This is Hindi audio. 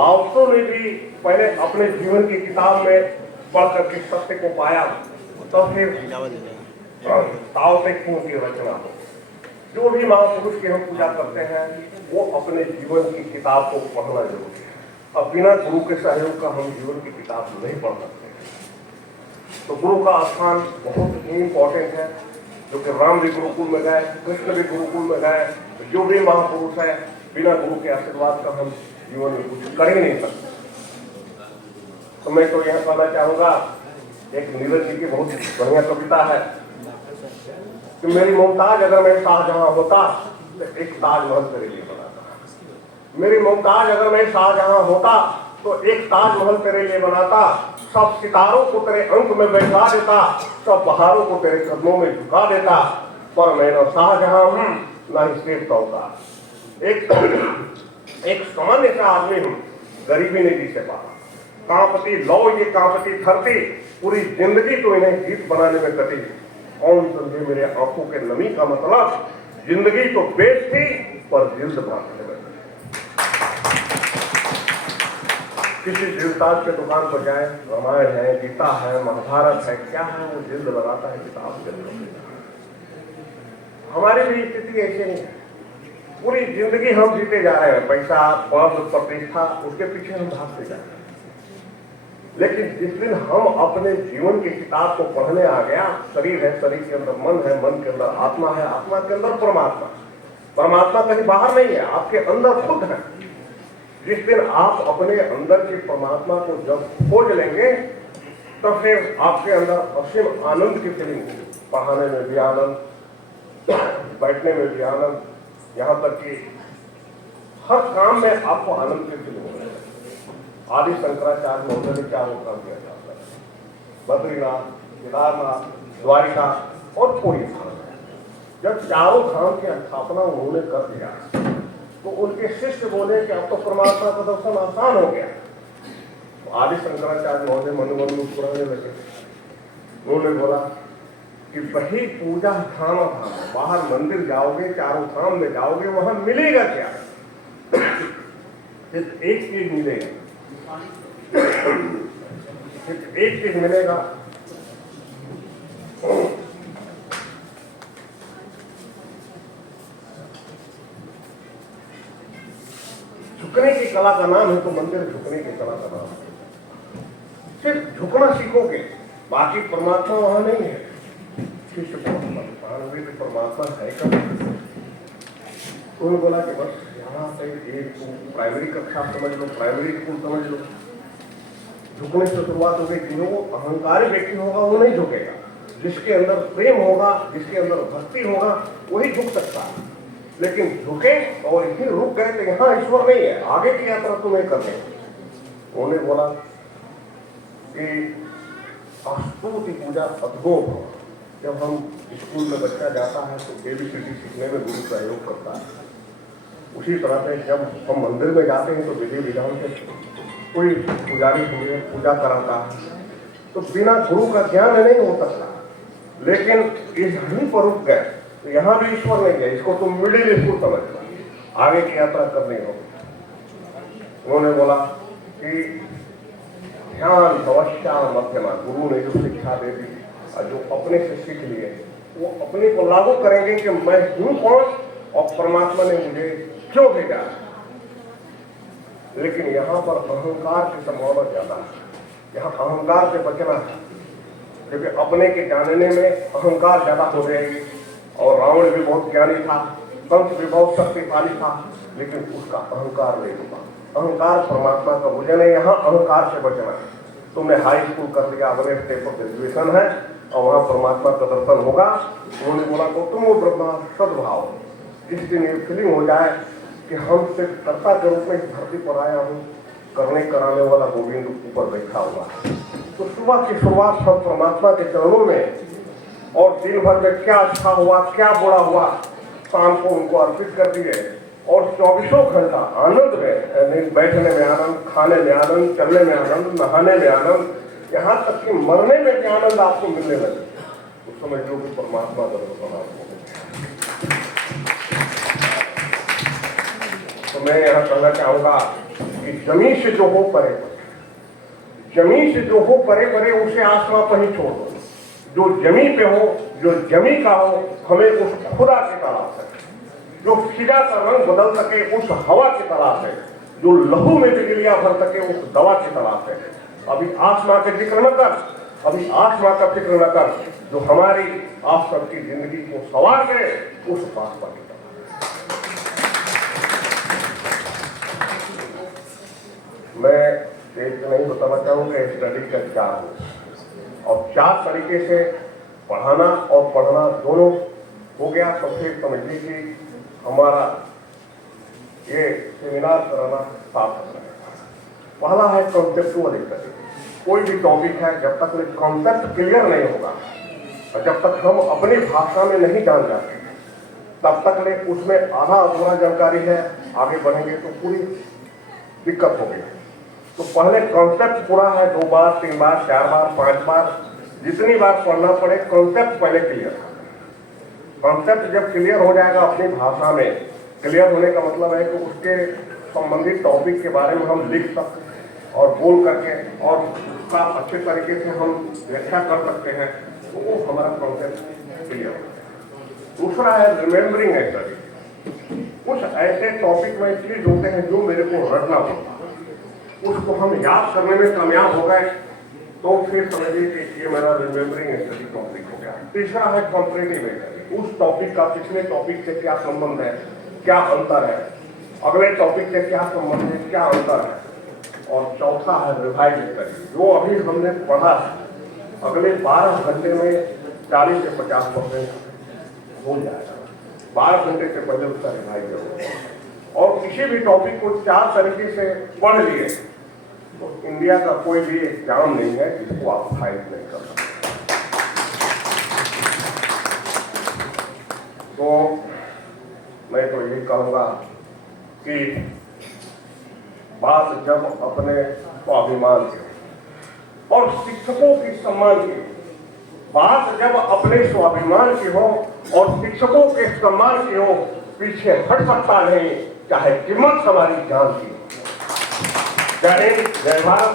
लाओ त्सो ने भी पहले अपने जीवन की किताब में पढ़ करके सत्य को पाया, तो फिर ताओ ते च्युंग की रचना हो। जो भी महापुरुष की हम पूजा करते हैं वो अपने जीवन की किताब को पढ़ना जरूरी है। अब बिना गुरु के सहयोग का हम जीवन की किताब नहीं पढ़ सकते। तो गुरु का स्थान बहुत ही इंपॉर्टेंट है। जो कि राम भी गुरुकुल में गए, कृष्ण भी गुरुकुल में गए, तो जो भी महापुरुष है बिना गुरु के आशीर्वाद का हम जीवन में कुछ कर ही नहीं सकते। तो मैं तो यह कहना चाहूंगा, एक नीरज जी की बहुत बढ़िया कविता है कि मेरी मुमताज अगर मैं शाहजहां होता तो एक ताजमहल तेरे लिए बनाता। मेरी मुमताज अगर मैं शाहजहां होता तो एक ताजमहल तेरे लिए बनाता। सब सितारों को तेरे अंक में बैठा देता, सब बहारों को तेरे कदमों में झुका देता। पर मैं न शाहजहां हूं न ही शेख सौदा। एक सामान्य सा आदमी हूं, गरीबी ने जी से पाला। कांपती लौ ये कांपती धरती, पूरी जिंदगी तो इन्हें गीत बनाने में कटी। कौन समझे मेरे आंखों के नमी का मतलब, जिंदगी तो बेच थी पर जिल्द बांटने में। किसी दिलताज के दुकान पर जाए, रामायण है, गीता है, महाभारत है, क्या है, वो जिल्द लगाता है किताब के अंदर। हमारी भी स्थिति ऐसी नहीं है। पूरी जिंदगी हम जीते जा रहे हैं, पैसा पद प्रतिष्ठा उसके पीछे हम भागते जा रहे हैं। लेकिन जिस दिन हम अपने जीवन की किताब को पढ़ने आ गया, शरीर है, शरीर के अंदर मन है, मन के अंदर आत्मा है, आत्मा के अंदर परमात्मा, परमात्मा कहीं बाहर नहीं है, आपके अंदर खुद है। जिस दिन आप अपने अंदर के परमात्मा को जब खोज लेंगे तो फिर आपके अंदर असीम आनंद की फीलिंग होगी। पढ़ाने में भी आनंद, बैठने में भी आनंद, यहाँ तक कि हर काम में आपको आनंद की फीलिंग होगी। आदि शंकराचार्य महोदय ने क्या काम किया जाता है, बद्रीनाथ, केदारनाथ, द्वारिका और पूरी धाम, जब चारों धाम की स्थापना उन्होंने कर दिया तो उनके शिष्य बोले कि अब तो परमात्मा का दर्शन आसान हो गया। तो आदि शंकराचार्य महोदय मन मन मुस्कुराने लगे। उन्होंने बोला कि वही पूजा धाम धाम, बाहर मंदिर जाओगे, चारों धाम में जाओगे, वहां मिलेगा क्या? सिर्फ एक चीज मिलेगा, सिर्फ एक चीज मिलेगा, झुकने की कला का नाम है। तो मंदिर झुकने की कला का नाम है। सिर्फ झुकना सीखोगे, बाकी परमात्मा वहां नहीं है। शिष्य परमात्मा है कब? उन्होंने बोला कि बस यहाँ से एक प्राइमरी कक्षा समझ लो, प्राइमरी स्कूल समझ लो। झुकने से शुरुआत हो गई। जो अहंकारी व्यक्ति होगा वो नहीं झुकेगा, जिसके अंदर प्रेम होगा, जिसके अंदर भक्ति होगा, वही झुक सकता है। लेकिन झुके और इतनी रुक गए तो यहाँ ईश्वर नहीं है, आगे की यात्रा तुम्हें करनी है। उन्होंने बोला कि स्तुति पूजा अद्भुत। जब हम स्कूल में बच्चा जाता है तो ABCD सीखने में गुरु सहयोग करता है। उसी तरह से जब हम मंदिर में जाते हैं तो विधि विधान से कोई पुजारी हमें पूजा कराता है, तो बिना गुरु का ज्ञान नहीं हो सकता। लेकिन यहीं पर रुक गए तो यहाँ भी ईश्वर नहीं है, इसको तुम मिडिल स्कूल समझ लो, आगे की यात्रा करनी होगी। उन्होंने बोला कि ध्यान तपस्या मध्यमा, गुरु ने जो शिक्षा दे दी और जो अपने से सीख लिए वो अपने को लागू करेंगे कि मैं हूं कौन और परमात्मा ने मुझे क्यों भेजा। लेकिन यहाँ पर अहंकार की संभावना ज्यादा है। यहाँ अहंकार से बचना है, क्योंकि अपने के जानने में अहंकार ज्यादा हो जाएगी। और रावण भी बहुत ज्ञानी था, कंस भी बहुत शक्तिशाली था, लेकिन उसका अहंकार नहीं हुआ। अहंकार परमात्मा का भोजन है। यहाँ अहंकार से बचना है। तुमने हाई स्कूल कर लिया, अगले स्टेप पर ग्रेजुएशन है और वहाँ परमात्मा का दर्शन होगा। उन्होंने बोला तो तुम वो ब्रह्मा सद्भाव, जिस दिन ये फीलिंग हो जाए कि हम सिर्फ कर्ता के रूप में इस धरती पर आया हूँ, करने कराने वाला गोविंद ऊपर बैठा हुआ है। तो सुबह की शुरुआत सब परमात्मा के चरणों में, और दिन भर में क्या अच्छा हुआ क्या बुरा हुआ शाम को उनको अर्पित कर दिए। और 24 घंटा आनंद में, बैठने में आनंद, खाने में आनंद, चलने में आनंद, नहाने में आनंद, यहाँ तक कि मरने में भी आनंद आपको मिलने लगे। उस समय जो भी परमात्मा दर्शन आपको। तो मैं यहाँ कहना चाहूंगा कि जमीन से जो हो परे परे, जमीन से जो हो परे परे उसे आसमां पर ही छोड़ दो। जो जमीन पे हो, जो जमीन का हो, हमें उस खुदा की तलाश है। जो फिजा का रंग बदल सके उस हवा की तलाश है। जो लहू में बिजलियां भर सके उस दवा की तलाश है। अभी आसमां का जिक्र न कर, अभी आसमां का फिक्र न कर, जो हमारी आप सबकी जिंदगी को सवार गए उस आसमां की तलाश। मैं एक नहीं बताना चाहूंगा स्टडी का क्या हो, और 4 तरीके से पढ़ाना और पढ़ना दोनों हो गया। सबसे समझिए कि हमारा ये सेमिनार कराना साफ है। पहला है कॉन्सेप्चुअल स्टडी। कोई भी टॉपिक है, जब तक कॉन्सेप्ट क्लियर नहीं होगा और जब तक हम अपनी भाषा में नहीं जान जाते तब तक ले उसमें आधा अधूरा जानकारी है, आगे बढ़ेंगे तो पूरी दिक्कत होगी। तो पहले कॉन्सेप्ट पूरा है, 2 बार 3 बार 4 बार 5 बार जितनी बार पढ़ना पड़े, कॉन्सेप्ट पहले क्लियर है। कॉन्सेप्ट जब क्लियर हो जाएगा अपनी भाषा में, क्लियर होने का मतलब है कि उसके संबंधित टॉपिक के बारे में हम लिख सकते हैं और बोल करके और उसका अच्छे तरीके से हम व्याख्या कर सकते हैं, तो वो हमारा कॉन्सेप्ट क्लियर हो जाएगा। दूसरा है रिमेम्बरिंग स्टडी। कुछ ऐसे टॉपिक में चीज होते हैं जो मेरे को रटना पड़ता है, उसको हम याद करने में कामयाब हो गए तो फिर समझिए कि ये मेरा रिमेम्बरिंग स्टडी टॉपिक हो गया। तीसरा है कॉम्परेटिव स्टडी। उस टॉपिक का पिछले टॉपिक से क्या संबंध है, क्या अंतर है, अगले टॉपिक से क्या संबंध है, क्या अंतर है। और चौथा है रिवाइज स्टडी। जो अभी हमने पढ़ा है अगले 12 घंटे में 40 से 50% हो जाएगा। 12 घंटे से पहले उसका रिवाइज होगा। और किसी भी टॉपिक को 4 तरीके से पढ़ लिए तो इंडिया का कोई भी एग्जाम नहीं है जिसको आप फाइल नहीं कर सकते। तो मैं तो यही कहूँगा कि बात जब अपने स्वाभिमान की और शिक्षकों की सम्मान की, बात जब अपने स्वाभिमान की हो और शिक्षकों के सम्मान की हो, पीछे हट सकता नहीं, चाहे कीमत हमारी जान की। जय हिंद, जय भारत।